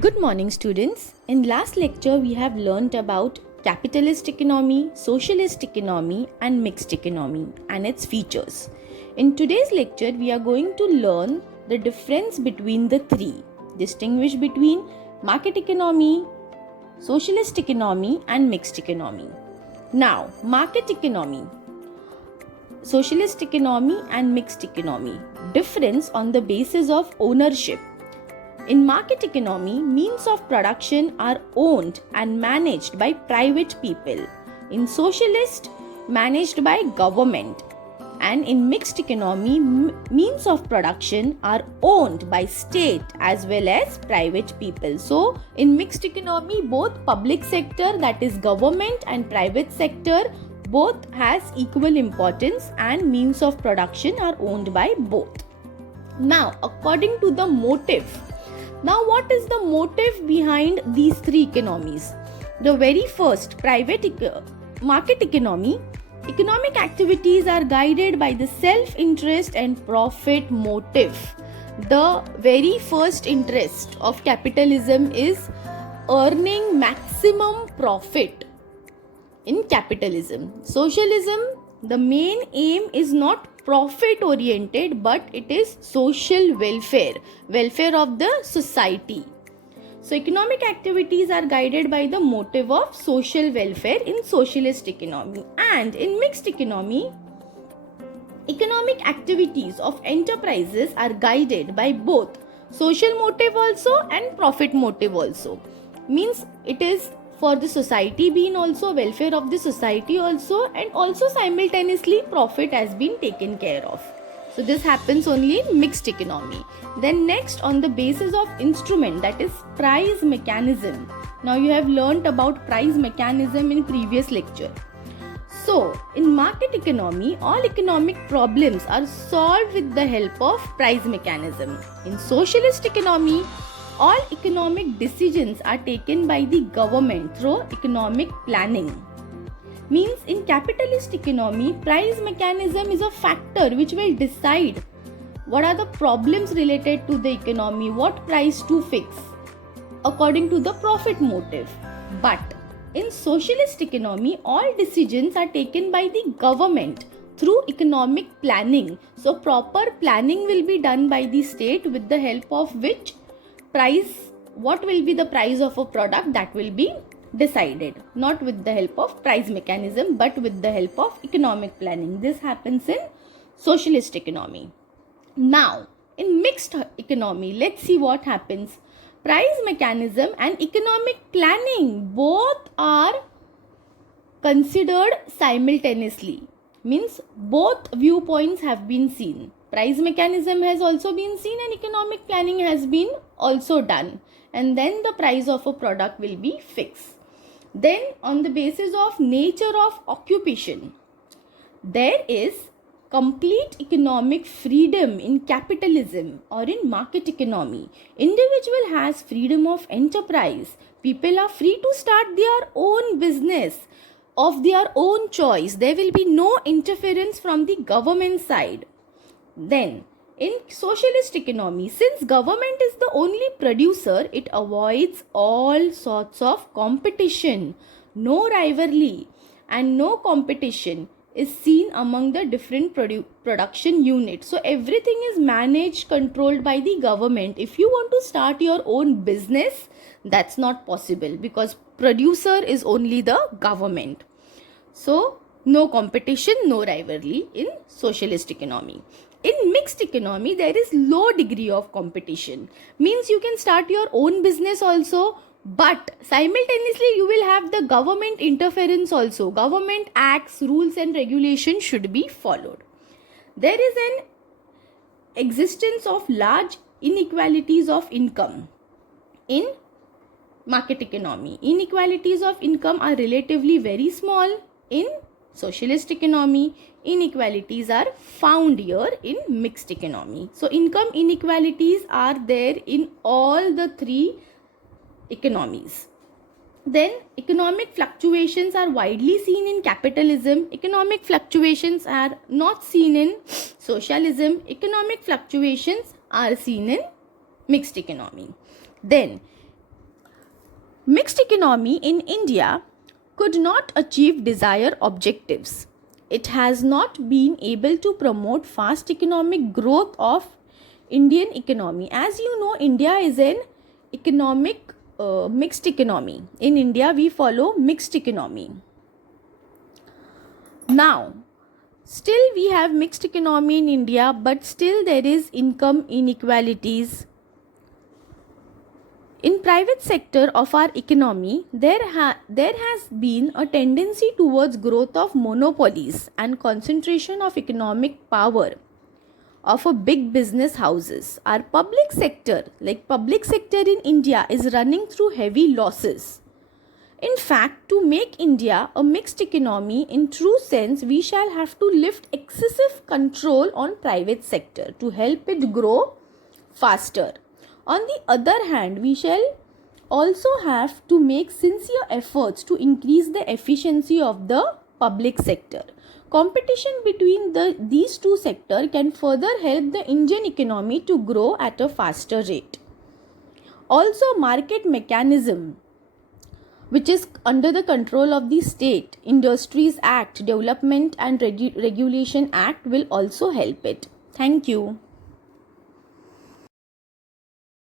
Good morning, students. In last lecture, we have learnt about capitalist economy, socialist economy, and mixed economy and its features. In today's lecture, we are going to learn the difference between the three, distinguish between market economy, socialist economy, and mixed economy. Now, market economy, socialist economy, and mixed economy. Difference on the basis of ownership. In market economy, means of production are owned and managed by private people. In socialist, managed by government. And in mixed economy, means of production are owned by state as well as private people. So, in mixed economy, both public sector, that is government, and private sector, both has equal importance and means of production are owned by both. Now, according to the motive, now, what is the motive behind these three economies? The very first, market economy. Economic activities are guided by the self-interest and profit motive. The very first interest of capitalism is earning maximum profit. In capitalism, socialism, the main aim is not profit oriented, but it is social welfare of the society. So economic activities are guided by the motive of social welfare in socialist economy. And in mixed economy, economic activities of enterprises are guided by both social motive also and profit motive also. Means it is for the society being also, welfare of the society also, and also simultaneously profit has been taken care of. So this happens only in mixed economy. Then next, on the basis of instrument, that is price mechanism. Now you have learnt about price mechanism in previous lecture. So in market economy, all economic problems are solved with the help of price mechanism. In socialist economy, all economic decisions are taken by the government through economic planning. Means in capitalist economy, price mechanism is a factor which will decide what are the problems related to the economy, what price to fix according to the profit motive. But in socialist economy, all decisions are taken by the government through economic planning. So proper planning will be done by the state, with the help of which what will be the price of a product, that will be decided, not with the help of price mechanism but with the help of economic planning. This happens in socialist economy. Now in mixed economy, let's see what happens. Price mechanism and economic planning both are considered simultaneously. Means both viewpoints have been seen. Price mechanism has also been seen and economic planning has been also done, and then the price of a product will be fixed. Then on the basis of nature of occupation, there is complete economic freedom in capitalism or in market economy. Individual has freedom of enterprise. People are free to start their own business of their own choice. There will be no interference from the government side. Then in socialist economy, since government is the only producer, it avoids all sorts of competition. No rivalry and no competition is seen among the different production units. So everything is managed, controlled by the government. If you want to start your own business, that's not possible because producer is only the government. So no competition, no rivalry in socialist economy. In mixed economy, there is low degree of competition. Means you can start your own business also, but simultaneously you will have the government interference also. Government acts, rules and regulations should be followed. There is an existence of large inequalities of income in market economy. Inequalities of income are relatively very small. In socialist economy, inequalities are found here in mixed economy. So income inequalities are there in all the three economies. Then economic fluctuations are widely seen in capitalism. Economic fluctuations are not seen in socialism. Economic fluctuations are seen in mixed economy. Then Mixed economy in India could not achieve desired objectives. It has not been able to promote fast economic growth of Indian economy. As you know, India is an economic mixed economy. In India, we follow mixed economy. Now, still we have mixed economy in India, but still there is income inequalities. In private sector of our economy, there has been a tendency towards growth of monopolies and concentration of economic power of a big business houses. Our public sector in India is running through heavy losses. In fact, to make India a mixed economy in true sense, we shall have to lift excessive control on private sector to help it grow faster. On the other hand, we shall also have to make sincere efforts to increase the efficiency of the public sector. Competition between these two sectors can further help the Indian economy to grow at a faster rate. Also, market mechanism, which is under the control of the state, Industries Act, Development and Regulation Act will also help it. Thank you.